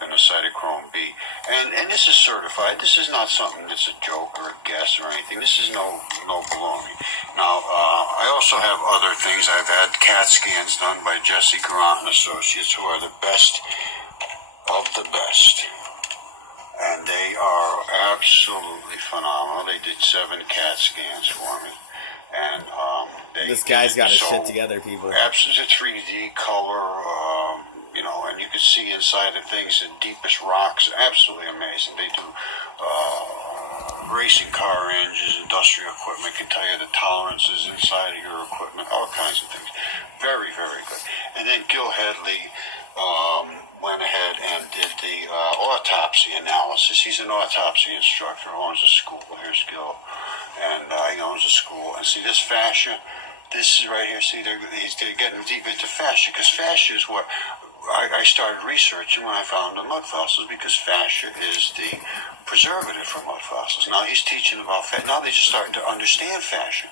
than a cytochrome B. And this is certified. This is not something that's a joke or a guess or anything. This is no baloney. Now, I also have other things. I've had CAT scans done by Jesse Grant and Associates, who are the best of the best. And they are absolutely phenomenal. They did 7 CAT scans for me. And this guy's got his shit together, people. Absolute 3D color, and you can see inside of things, the deepest rocks. Absolutely amazing. They do racing car engines, industrial equipment. Can tell you the tolerances inside of your equipment, all kinds of things. Very, very good. And then Gil Headley went ahead and did the autopsy analysis. He's an autopsy instructor, owns a school. Here's Gil. And he owns a school. And see this fascia? This right here, see, they're getting deep into fascia, because fascia is what I started researching when I found the mud fossils, because fascia is the preservative for mud fossils. Now he's teaching about fascia. Now they're just starting to understand fascia.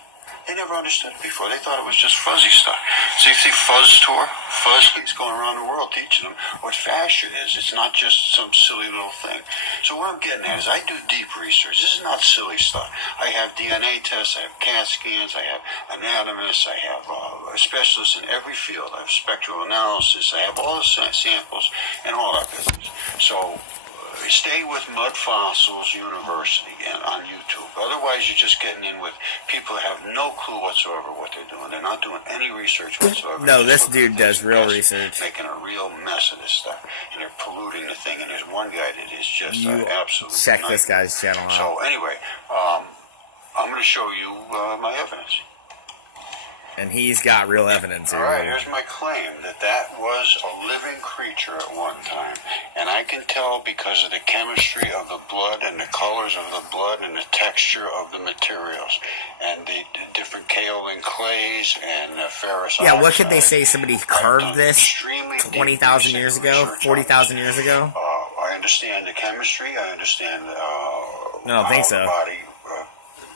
They never understood it before. They thought it was just fuzzy stuff. So you see Fuzz Tour? Fuzz, he's going around the world teaching them what fascia is. It's not just some silly little thing. So what I'm getting at is I do deep research. This is not silly stuff. I have DNA tests, I have CAT scans, I have anatomists, I have specialists in every field. I have spectral analysis, I have all the samples and all that business. So stay with Mud Fossils University and on YouTube. Otherwise, you're just getting in with people that have no clue whatsoever what they're doing. They're not doing any research whatsoever. No, this dude does real research. Making a real mess of this stuff. And they're polluting the thing. And there's one guy that is just absolute check nightmare. This guy's channel out. So anyway, I'm going to show you my evidence. And he's got real evidence here. All right, here's my claim that was a living creature at one time. And I can tell because of the chemistry of the blood and the colors of the blood and the texture of the materials and the different kaolin clays and ferrous oxide. Yeah, what could they say? Somebody carved this 20,000 years ago? 40,000 years ago? I understand the chemistry. I understand I don't think so. The body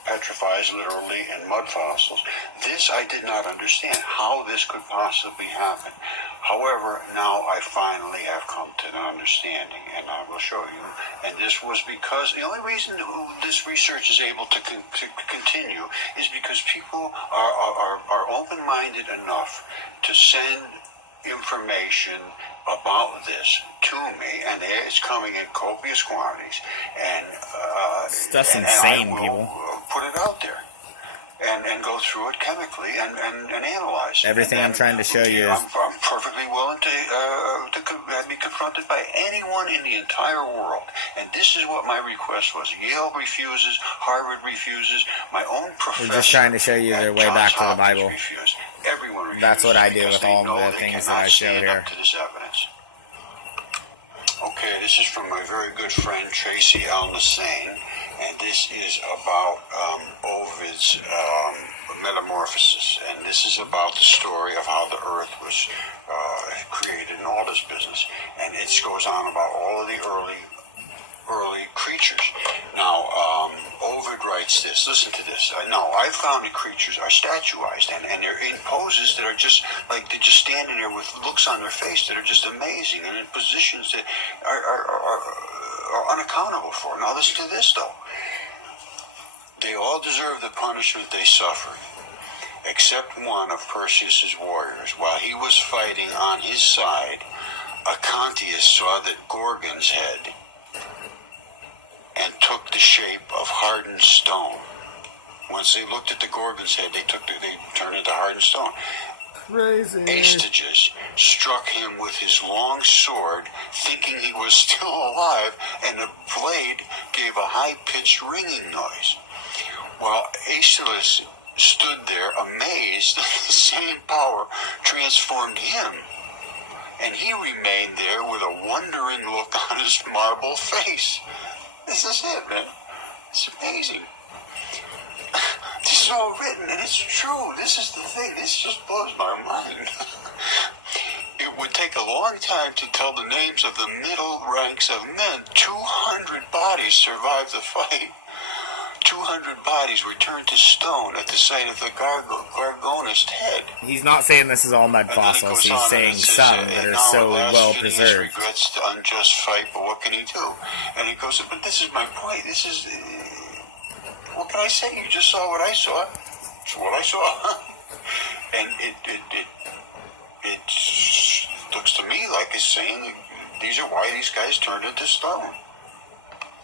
petrifies literally in mud fossils. This I did not understand, how this could possibly happen. However, now I finally have come to an understanding, and I will show you. And this was because the only reason this research is able to continue is because people are open-minded enough to send information about this to me, and it's coming in copious quantities, and that's insane, I will people. Put it out there and go through it chemically and analyze it. Everything I'm trying to show you is... I'm perfectly willing to be confronted by anyone in the entire world, and this is what my request was. Yale refuses, Harvard refuses, my own professor. We're just trying to show you their way back to the Bible. Refused. Everyone refused. That's what I do with all the things that I show here. To this evidence. Okay, this is from my very good friend Tracy Al-Nassain, and this is about Ovid's Metamorphosis, and this is about the story of how the earth was created and all this business, and it goes on about all of the early creatures. Now, Ovid writes this. Listen to this. Now, I've found that creatures are statuized, and they're in poses that are just like they're just standing there with looks on their face that are just amazing, and in positions that are unaccountable for. Now, listen to this, though. They all deserve the punishment they suffered, except one of Perseus's warriors. While he was fighting on his side, Aconteus saw the Gorgon's head and took the shape of hardened stone. Once they looked at the Gorgon's head, they turned into hardened stone. Crazy. Astyges struck him with his long sword, thinking he was still alive, and the blade gave a high-pitched ringing noise. While Aeschylus stood there amazed that the same power transformed him, and he remained there with a wondering look on his marble face. This is it, man. It's amazing. This is all written, and it's true. This is the thing. This just blows my mind. It would take a long time to tell the names of the middle ranks of men. 200 bodies survived the fight. 200 bodies were turned to stone at the site of the Gorgonist head. He's not saying this is all mud And then it fossils. goes He's on and saying it says, some "And that are now so at last well Phineas preserved." regrets the unjust fight, but what can he do? And he goes, but this is my point. This is, what can I say? You just saw what I saw. It's what I saw. And it looks to me like it's saying that these are why these guys turned into stone.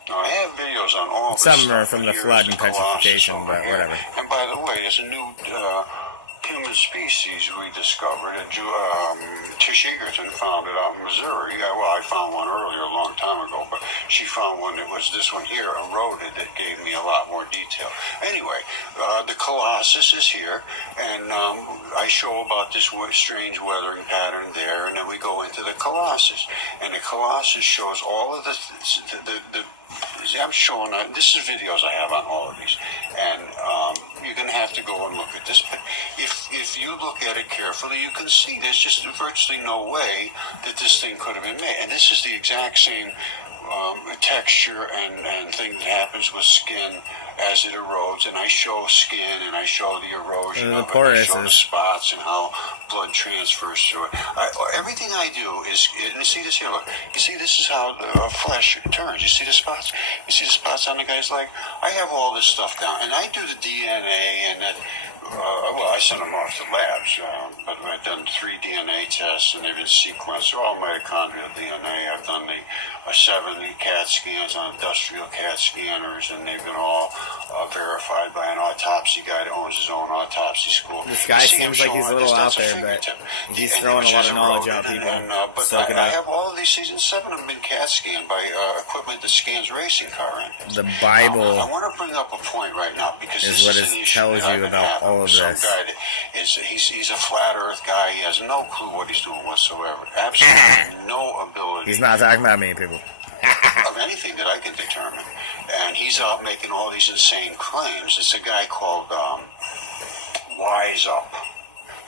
Now, I have videos on all this Some stuff. are from the Here's flood and Colossus petrification, over but here. whatever. And by the way, there's a new human species we discovered. Tish Egerton found it out in Missouri. Well, I found one earlier, a long time ago, but she found one that was this one here, eroded, that gave me a lot more detail. Anyway, the Colossus is here, and I show about this strange weathering pattern there, and then we go into the Colossus. And the Colossus shows all of the I'm showing, this is videos I have on all of these, and you're going to have to go and look at this, but if you look at it carefully, you can see there's just virtually no way that this thing could have been made, and this is the exact same texture and thing that happens with skin as it erodes, and I show skin and I show the erosion of it, I show the spots and how blood transfers through it. Everything I do is, and you see this here, look, you see this is how the flesh turns, you see the spots? You see the spots on the guy's leg? I have all this stuff down, and I do the DNA and that. Well, I sent them off to labs, but I've done 3 DNA tests, and they've been sequenced. They're all mitochondrial DNA. I've done the 70 CAT scans on industrial CAT scanners, and they've been all verified by an autopsy guy that owns his own autopsy school. This guy seems like he's a little out there, but he's throwing a lot of knowledge out people. But I have all of these seasons. 7 of them been CAT scanned by equipment that scans racing car engines. The Bible I want to bring up a point right now, because is what it tells you about all of some this. guy that he's a flat earth guy. He has no clue what he's doing whatsoever. Absolutely no ability. He's not talking about me, people. Of anything that I can determine. And he's out making all these insane claims. It's a guy called Wise Up.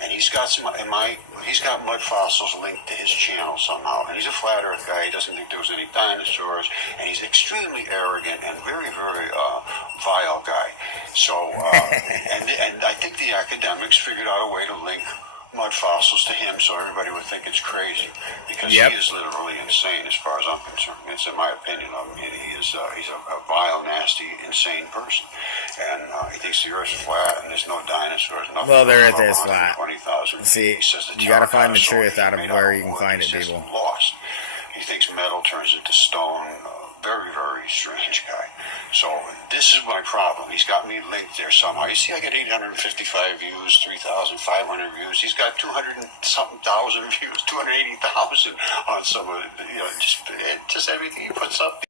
And he's got he's got mud fossils linked to his channel somehow. And he's a flat earth guy. He doesn't think there was any dinosaurs. And he's extremely arrogant and very, very vile guy. So, and I think the academics figured out a way to link mud fossils to him, so everybody would think it's crazy, because he is literally insane as far as I'm concerned. It's in my opinion of him. He's a vile, nasty, insane person, and he thinks the Earth's flat and there's no dinosaurs. Nothing. Well, the Earth is flat. See, you got to find the truth out of where you can find it, people. Lost. He thinks metal turns into stone. Very, very strange guy. So this is my problem. He's got me linked there somehow. You see, I get 855 views, 3,500 views. He's got 200 and something thousand views, 280,000 on some of it. Just everything he puts up.